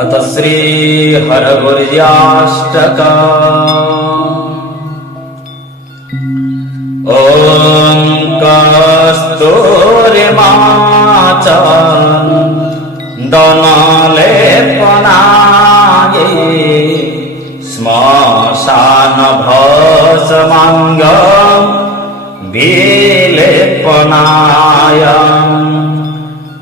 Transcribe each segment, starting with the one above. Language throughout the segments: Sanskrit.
अथ श्री हरगुर्याष्टकम्। ॐ कस्तूरिमाचन्दनलेपनाय श्मशानभस्माङ्ग विलेपनाय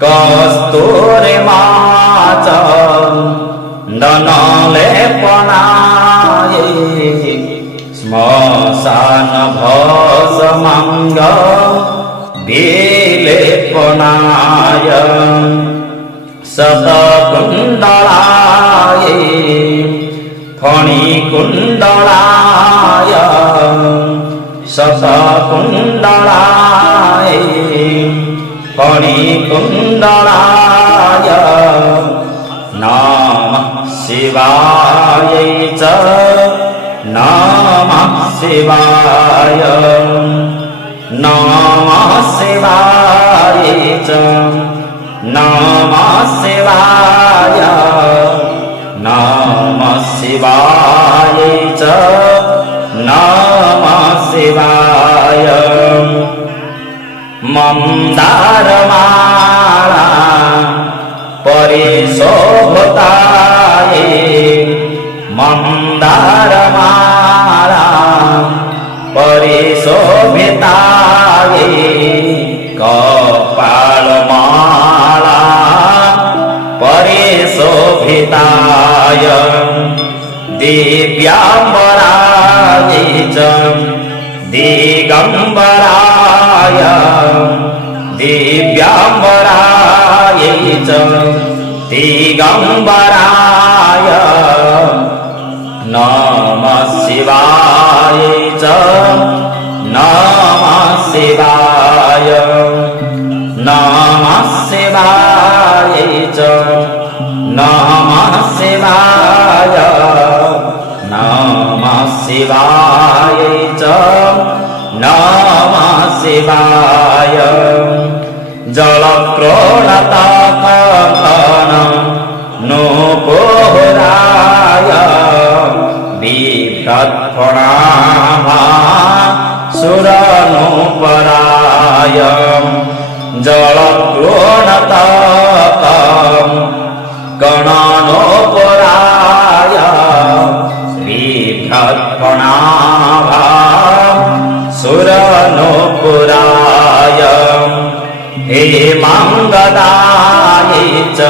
कस्तूरिमाचन्दनलेपनाय श्मशानभस्माङ्ग विलेपनाय शतकुण्डलाय फणिकुण्डलाय शतकुण्डलाय फणिकुण्डलाय नमः शिवाय च नमः शिवाय नमः शिवाय च नमः शिवाय नमः शिवाय च नमः शिवाय मन्दारमाला परिशोभताय मन्दारमाला परिशोभिताय कपालमाला परिशोभिताय दिव्याम्बराय च दिगम्बराय दिव्याम्बराय च दिगम्बराय नमः शिवाय च नमः शिवाय नमः शिवाय च नमः शिवाय नमः शिवाय च नमः शिवाय जलक्रोणतकन नूपुराय बिभ्रत्फणाभासुरनूपराय जलक्रोणतकं गणनूपुराय बिभ्रत्फणाभासुरनूपुराय हेमाङ्गदाय च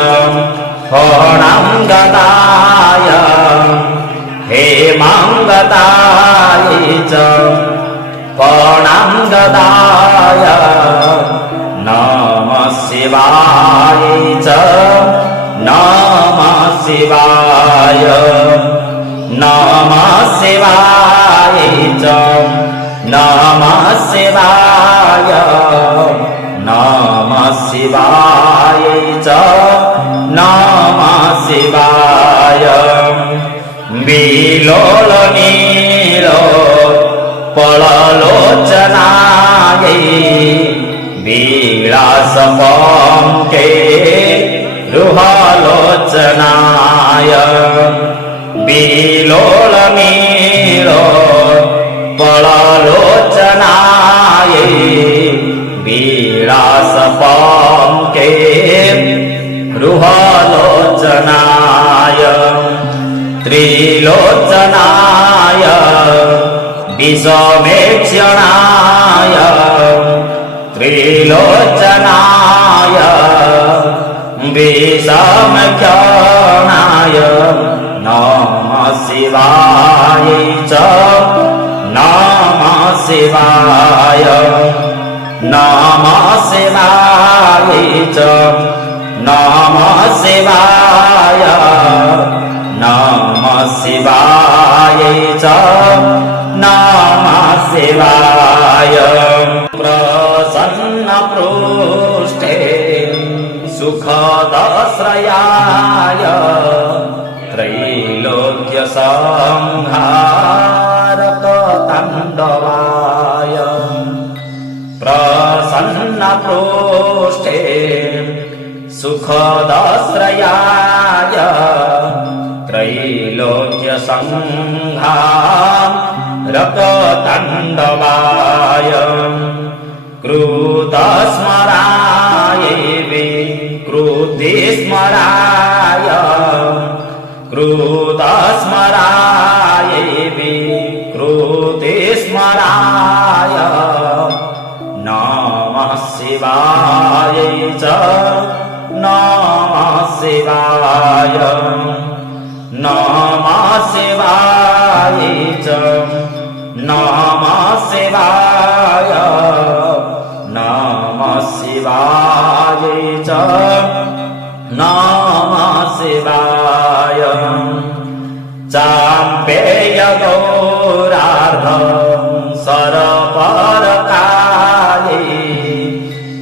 फणाङ्गदाय हेमाङ्गदाय च फणाङ्गदाय नमः शिवाय च नमः शिवाय नमः शिवाय च नमः शिवाय नमः शिवाय च नमः शिवाय विलोलनीलो पललोचनाय विलासपङ्के रुहालोचनाय विलोलनीलो पललोचनाय विलासपङ्के रुहालोचनाय त्रिलोचनाय विषमेक्षणाय त्रिलोचनाय विषमक्षणाय नमः शिवाय च नमः शिवाय नमः शिवाय च नमः शिवाय नमः शिवाय च नमः शिवाय प्रसन्नपृष्ठे सुखदाश्रयाय त्रैलोक्यसंहारकताण्डवाय प्रसन्नपृष्ठे सुखदाश्रयाय त्रैलोक्यसङ्घारकताण्डवाय कृतस्मराय विकृतिस्मराय कृतस्मराय विकृतिस्मराय नमः शिवाय च नमः शिवाय नमः शिवाय च नमः शिवाय नमः शिवाय च नमः शिवाय चाम्पेय गौरार्ध सरपरकाले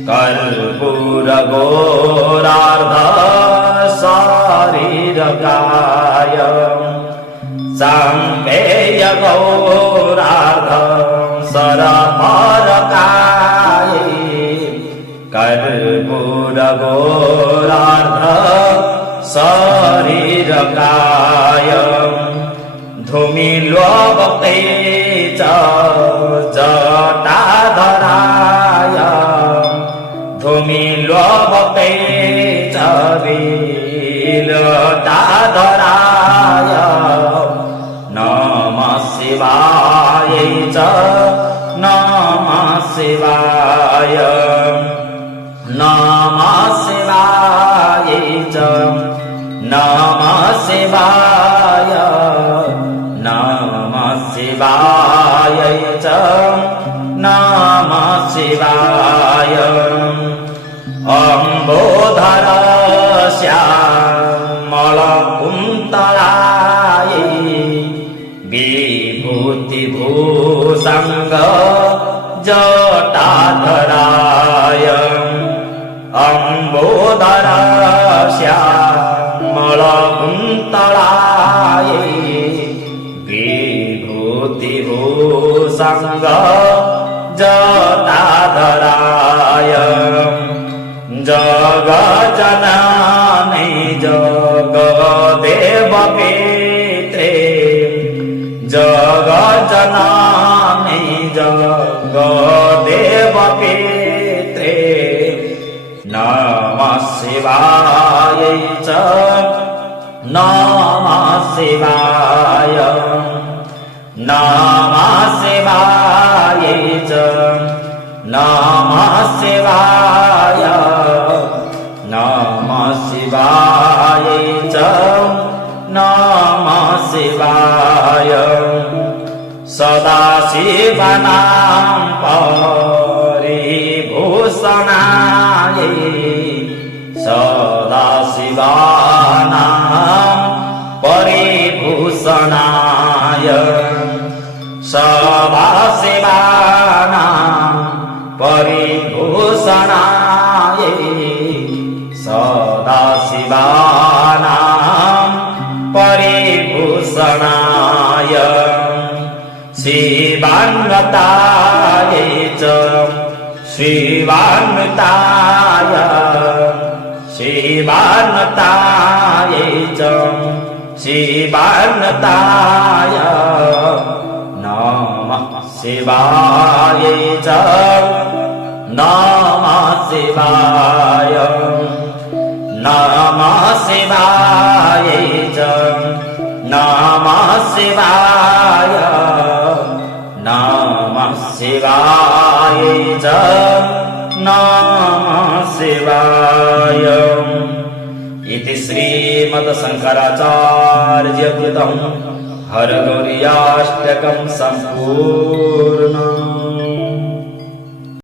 कर्पूर गौरार्ध शरीरकाय चाम्पेय गौरार्ध सरपरकाय कर्पूर गौरार्ध शरीरकाय धूमिल्वभक्ते च जटाधराय धूमिल्वभक्ते च विलटाधराय नमः शिवाय च नमः शिवाय नमः शिवाय च नमः शिवाय नमः शिवाय च नमः शिवाय अम्बोधर श्यामलकुन्तलाय विभूतिभूषङ्ग जटाधराय अम्बोधर श्यामलकुन्तलाय विभूतिभूषङ्ग जटाधराय जगज्जननी जगदेवपित्रे जगज्जननी जगदेवपित्रे नमः शिवाय च नमः शिवाय नमः शिवाय च नमः शिवाय नमः शिवाय च नमः शिवाय सदाशिवनां परिभूषणाय सदाशिवानां परिभूषणाय सदाशिवानां परिभूषणाय सदाशिवानां परिभूषणाय शिवान्विताय च शिवान्विताय शिवान्विताय च शिवान्विताय नमः शिवाय च नमः शिवाय नमः शिवाय च नमः शिवाय नमः शिवाय च नमः शिवाय इति श्रीमद्शङ्कराचार्यकृतं हरगौर्याष्टकं सम्पूर्णम्।